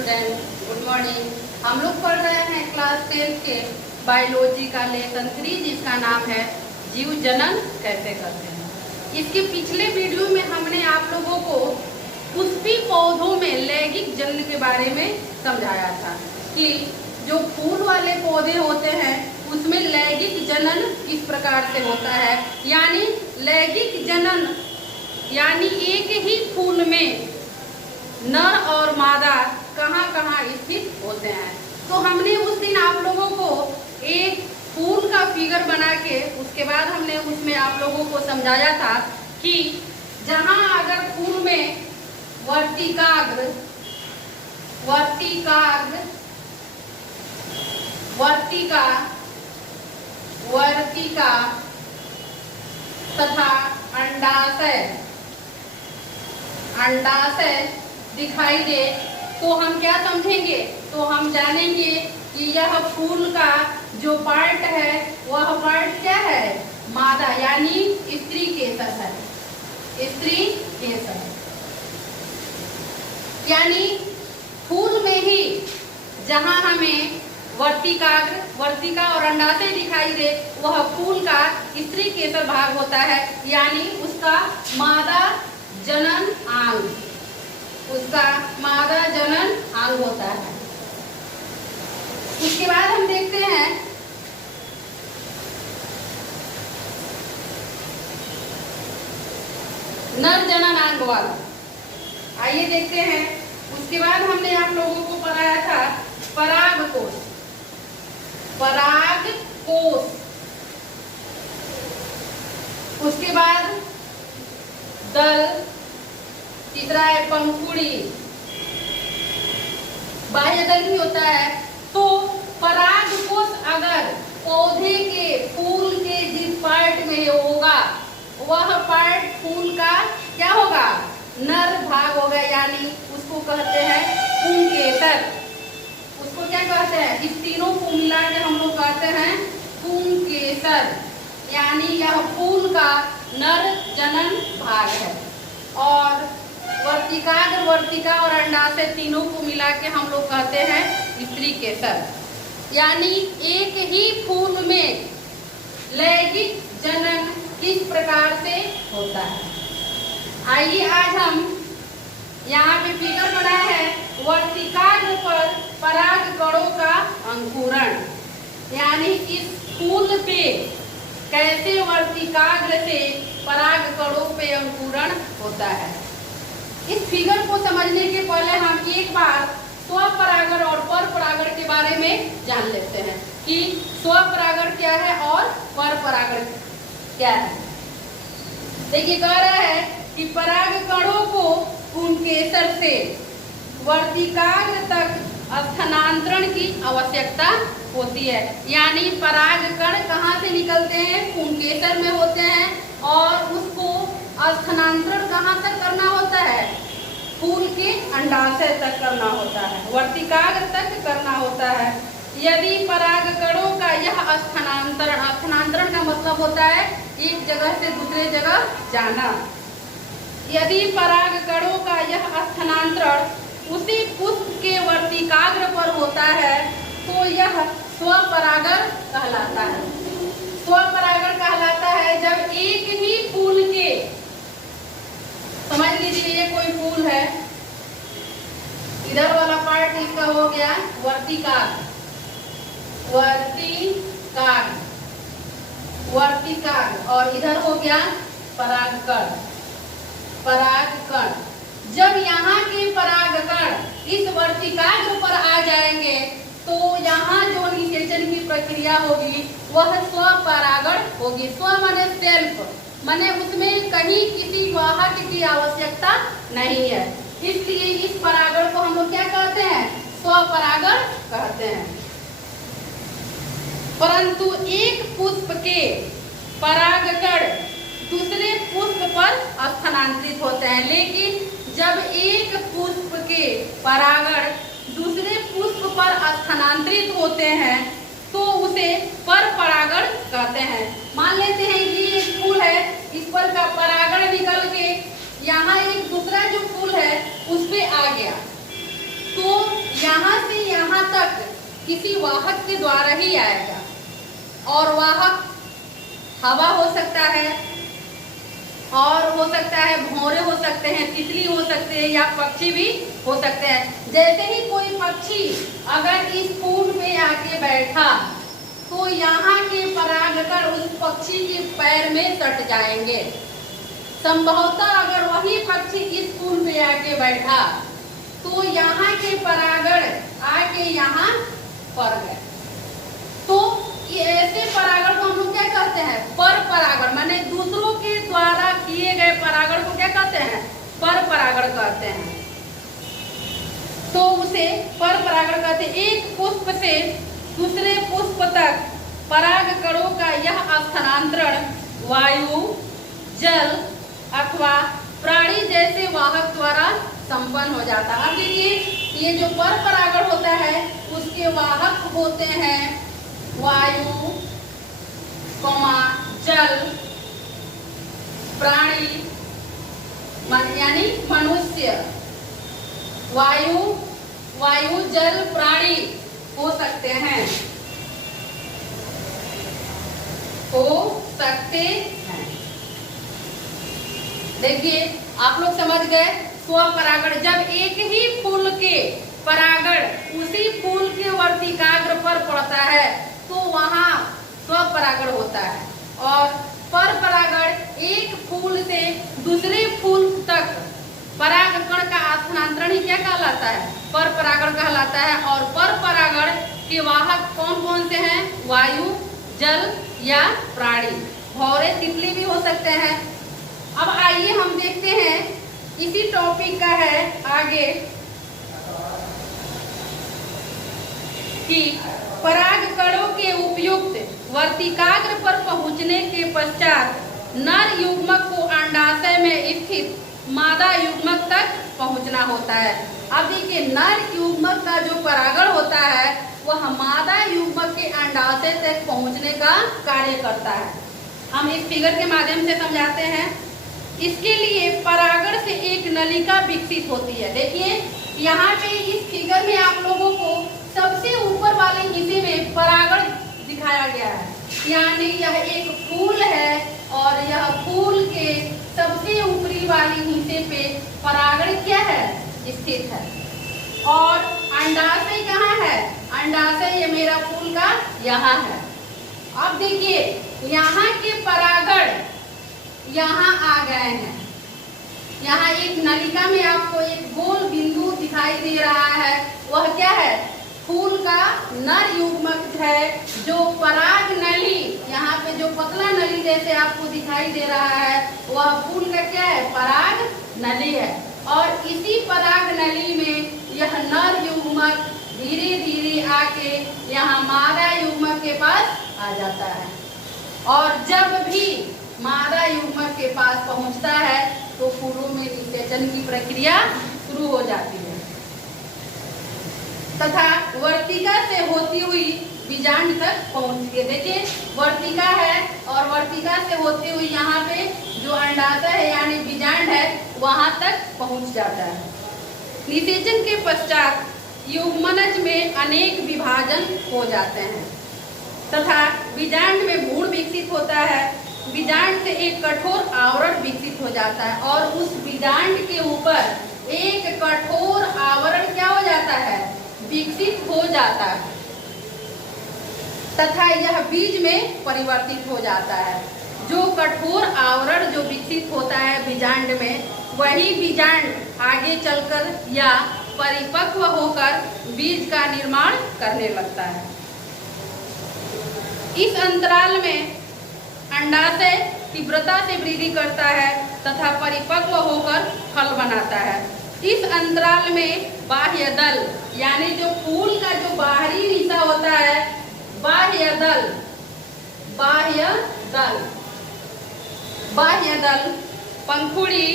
Student, good morning. हम लोग पढ़ रहे हैं क्लास 10 के बायोलॉजी का लेसन 3 जिसका नाम है जीव जनन कैसे करते हैं। इसके पिछले वीडियो में हमने आप लोगों को पुष्पी पौधों में लैंगिक जनन के बारे में समझाया था कि जो फूल वाले पौधे होते हैं उसमें लैंगिक जनन किस प्रकार से होता है। यानी लैंगिक जनन यानी एक ही फूल में नर और मादा कहाँ कहाँ स्थित होते हैं। तो हमने उस दिन आप लोगों को एक फूल का फिगर बना के उसके बाद हमने उसमें आप लोगों को समझाया था कि जहाँ अगर फूल में वर्तिकाग्र वर्तिका तथा अंडाशय दिखाई दे तो हम क्या समझेंगे, तो हम जानेंगे कि यह फूल का जो पार्ट है वह पार्ट क्या है, मादा यानी स्त्री केसर है। स्त्री केसर यानी फूल में ही जहां हमें वर्तिका और अंडाशय दिखाई दे वह फूल का स्त्री केसर भाग होता है, यानी उसका मादा जनन अंग होता है। उसके बाद हम देखते हैं नर जनन अंग वाला। आइए देखते हैं। उसके बाद हमने आप लोगों को पढ़ाया था परागकोश। उसके बाद दल, तीसरा है पंखुड़ी, बाह्य दल भी होता है। तो परागकोश अगर पौधे के फूल के जिस पार्ट में होगा वह पार्ट फूल का क्या होगा, नर भाग होगा, यानी उसको कहते हैं पुंकेसर। उसको क्या कहते हैं, इस तीनों को मिला के हम लोग कहते हैं पुंकेसर, यानी यह फूल का नर जनन भाग है। और वर्तिका और अंडाशय तीनों को मिला के हम लोग कहते हैं स्त्री केसर। यानी एक ही फूल में लैंगिक जनन किस प्रकार से होता है। आइए आज हम यहाँ पे फिगर बनाए हैं वर्तिकाग्र पर परागकणों का अंकुरण, यानी इस फूल पे कैसे वर्तिकाग्र से परागकणों पे अंकुरण होता है। इस फिगर को समझने के पहले हम एक बार स्वपरागण और परपरागण के बारे में जान लेते हैं कि स्वपरागण क्या है और परपरागण क्या है। देखिए कह रहा है कि परागकणों को पुंकेसर से वर्तिकाग्र तक स्थानांतरण की आवश्यकता होती है। यानी परागकण कहाँ से निकलते हैं, पुंकेसर में होते हैं, और उसको स्थानांतरण कहाँ तक करना होता है, फूल के अंडाशय तक करना होता है, वर्तिकाग्र तक करना होता है। यदि परागकणों का यह स्थानांतरण का मतलब होता है एक जगह से दूसरे जगह जाना। यदि परागकणों का यह स्थानांतरण उसी पुष्प के वर्तिकाग्र पर होता है तो यह स्वपरागण कहलाता है। स्वपरागण कहलाता है जब एक ही फूल के, समझ लीजिए ये कोई फूल है, इधर वाला पार्ट इसका हो गया वर्तिकाग्र, और इधर हो गया परागकण। जब यहाँ के परागकण इस वर्तिकाग्र पर आ जाएंगे तो यहाँ जो निषेचन की प्रक्रिया होगी वह स्वपरागण होगी। स्व माने सेल्फ, माने उसमें कहीं किसी वाहक की आवश्यकता नहीं है, इसलिए इस परागण को हम लोग क्या कहते हैं, स्वपरागण कहते हैं। परंतु एक पुष्प के परागकण दूसरे पुष्प पर स्थानांतरित होते हैं, लेकिन जब एक पुष्प के परागण दूसरे पुष्प पर स्थानांतरित होते हैं तो उसे परपरागण कहते हैं। मान लेते हैं ये एक फूल है, इस पर का परागण निकल के यहाँ एक दूसरा जो फूल है उस पे आ गया, तो किसी वाहक के द्वारा ही आएगा, और वाहक हवा हो सकता है, और हो सकता है भौरे हो सकते हैं, तितली हो सकते हैं, या पक्षी भी हो सकते हैं। जैसे ही कोई पक्षी अगर इस फूल पे आके बैठा तो यहाँ के परागकण उस पक्षी के पैर में सट जाएंगे। संभवतः अगर वही पक्षी इस फूल पे आके बैठा तो यहाँ के परागण आके यहाँ पड़ गए। तो ये ऐसे परागण को हम लोग क्या कहते हैं? पर परागण, माने दूसरों के द्वारा किए गए परागण को क्या कहते हैं? पर परागण कहते हैं। तो उसे पर परागण कहते हैं। एक पुष्प से दूसरे पुष्प तक परागकणों का यह स्थानांतरण वायु, जल अथवा प्राणी जैसे वाहक द्वारा संपन्न हो जाता है। अब देखिए, ये जो पर परागण होता है उसके वाहक होते हैं वायु, जल, प्राणी, यानी मनुष्य। वायु जल प्राणी हो सकते हैं, देखिए आप लोग समझ गए। स्वपरागण, जब एक ही फूल के परागण उसी फूल के वर्तिकाग्र पर पड़ता है तो वहाँ स्वपरागण होता है। और पर परागण एक फूल से दूसरे फूल तक परागकण का स्थानांतरण ही क्या कहलाता है? पर परागण कहलाता है। और पर परागण के वाहक कौन कौन से हैं? वायु, जल या प्राणी। भौरे, तितली भी हो सकते हैं। अब आइए हम देखते हैं, इसी टॉपिक का है आगे कि परागकणों के उपयुक्त वर्तिकाग्र पर पहुंचने के पश्चात नर युग्मक को अंडाशय में स्थित मादा युग्मक तक पहुंचना होता है। अब देखिए, नर युग्मक का जो परागण होता है वह मादा युग्मक के अंडाशय तक पहुंचने का कार्य करता है। हम इस फिगर के माध्यम से समझाते हैं। इसके लिए परागण से एक नलिका विकसित होती है। देखिए यहाँ पे इस फिगर में आप लोगों को सबसे ऊपर वाले हिस्से में परागण दिखाया गया है, यानी यह एक फूल है और यह फूल के सबसे ऊपरी वाले हिस्से पे परागण क्या है? स्थित है। और अंडाशय कहाँ है? अंडाशय ये मेरा फूल का यहाँ है। अब देखिए, यहाँ के परागण यहाँ आ गए हैं। यहाँ एक नलिका में आपको एक गोल बिंदु दिखाई दे रहा है, वह क्या है? फूल का नर युग्मक है। जो पराग नली, यहाँ पे जो पतला नली जैसे आपको दिखाई दे रहा है वह फूल का क्या है? पराग नली है। और इसी पराग नली में यह नर युग्मक धीरे धीरे आके यहाँ मादा युग्मक के पास आ जाता है। और जब भी मादा युग्मक के पास पहुंचता है तो फूलों में निषेचन की प्रक्रिया शुरू हो जाती है तथा वर्तिका से होती हुई बीजांड तक पहुंचती है। देखिए, वर्तिका है और वर्तिका से होती हुई यहाँ पे जो अंडाशय है यानी बीजांड है वहां तक पहुंच जाता है। निषेचन के पश्चात युग्मनज में अनेक विभाजन हो जाते हैं तथा बीजांड में भ्रूण विकसित होता है। बीजांड से एक कठोर आवरण विकसित हो जाता है और उस बीजांड के ऊपर एक कठोर आवरण क्या हो जाता है? विकसित हो जाता है तथा यह बीज में परिवर्तित हो जाता है। जो कठोर आवरण जो विकसित होता है बीजांड में, वही बीजांड आगे चलकर या परिपक्व होकर बीज का निर्माण करने लगता है। इस अंतराल में अंडाशय तीव्रता से वृद्धि करता है तथा परिपक्व होकर फल बनाता है। इस अंतराल में बाह्य दल, यानी जो फूल का जो बाहरी हिस्सा होता है, बाह्य दल, पंखुड़ी,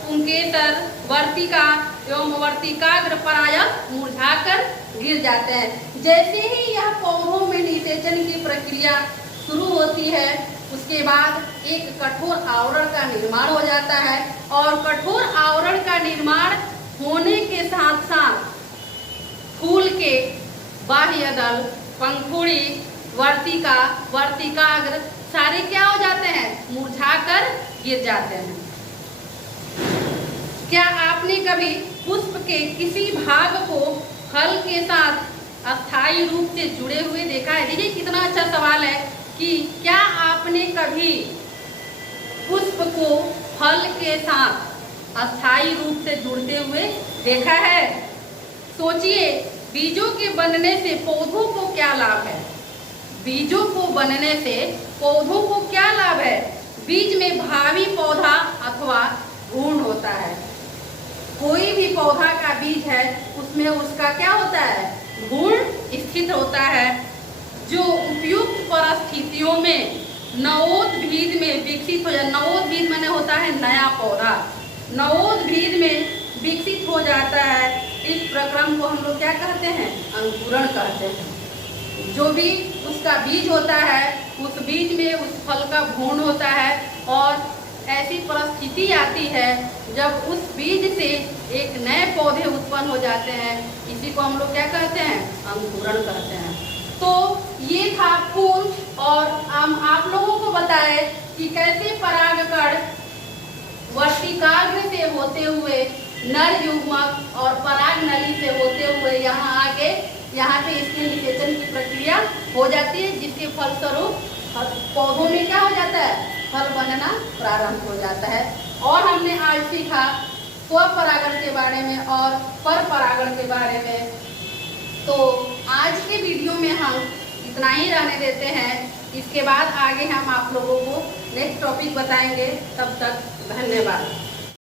पुंकेसर, वर्तिका एवं वर्तिकाग्र प्रायः मुरझाकर गिर जाते हैं। जैसे ही यह पौधों में निषेचन की प्रक्रिया शुरू होती है उसके बाद एक कठोर आवरण का निर्माण हो जाता है और कठोर आवरण का निर्माण होने के साथ साथ फूल के बाह्य दल, पंखुड़ी, वर्तिका, वर्तिकाग्र सारे क्या हो जाते हैं? मुरझाकर गिर जाते हैं। क्या आपने कभी पुष्प के किसी भाग को फल के साथ अस्थायी रूप से जुड़े हुए देखा है? देखिए कितना अच्छा सवाल है कि क्या आपने कभी पुष्प को फल के साथ अस्थायी रूप से जुड़ते हुए देखा है? सोचिए, बीजों के बनने से पौधों को क्या लाभ है? बीजों को बनने से पौधों को क्या लाभ है? बीज में भावी पौधा अथवा भ्रूण होता है। कोई भी पौधा का बीज है उसमें उसका क्या होता है? भ्रूण स्थित होता है, जो उपयुक्त परिस्थितियों में नवोद्भिद में विकसित हो जाए। नवोद्भिद माने होता है नया पौधा, नवोद्भिद में विकसित हो जाता है। इस प्रक्रम को हम लोग क्या कहते हैं? अंकुरण कहते हैं। जो भी उसका बीज होता है उस बीज में उस फल का भ्रूण होता है, और ऐसी परिस्थिति आती है जब उस बीज से एक नए पौधे उत्पन्न हो जाते हैं। इसी को हम लोग क्या कहते हैं? अंकुरण कहते हैं। तो ये था फूल, और हम आप लोगों को बताए कि कैसे परागकण वर्तिकाग्र से होते हुए नर युग्मक और पराग नली से होते हुए यहाँ आके यहाँ पे इसके निषेचन की प्रक्रिया हो जाती है, जिसके फलस्वरूप पौधों में क्या हो जाता है? फल बनना प्रारंभ हो जाता है। और हमने आज सीखा स्वपरागण के बारे में और परपरागण के बारे में। तो आज के वीडियो में हम इतना ही रहने देते हैं। इसके बाद आगे हम आप लोगों को नेक्स्ट टॉपिक बताएंगे। तब तक धन्यवाद।